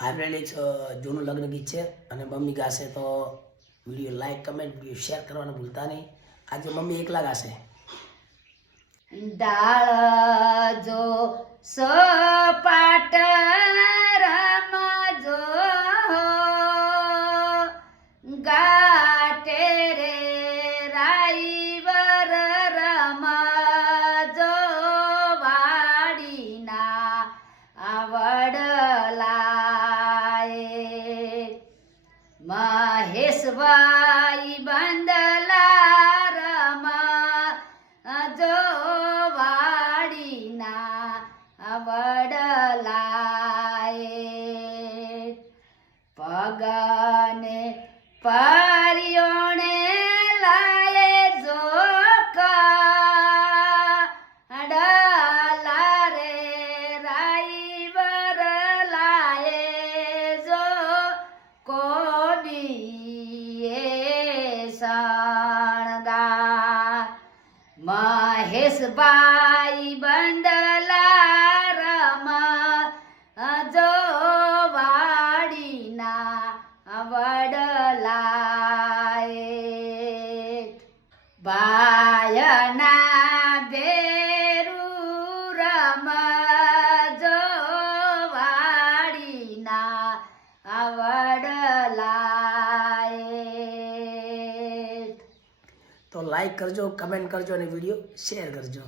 હાર્વેલ એક જૂનું લગ્ન ગીત છે અને મમ્મી ગાશે તો video like comment video share કરવાનું ભૂલતા નહીં. આજે મમ્મી એકલા ગાશે. ડાળ જો સપાટ રમજો ગાટે રે રાઈવર રમજો વાડીના આવડલાએ મહેશભાઈ બંદલા રમજો વાડીના આવડલાએ પગને પરિયોણે લાયે જોકા ડાલા રે રાઈવર લાયે જો કોડીએ શણગાર મહેશભાઈ બંદલા રમજો વાડીના વડલાએ ભાયના બેરું રમજો વાડીના વડલાએ. તો લાઈક કરજો, કમેન્ટ કરજો અને વિડીયો શેર કરજો.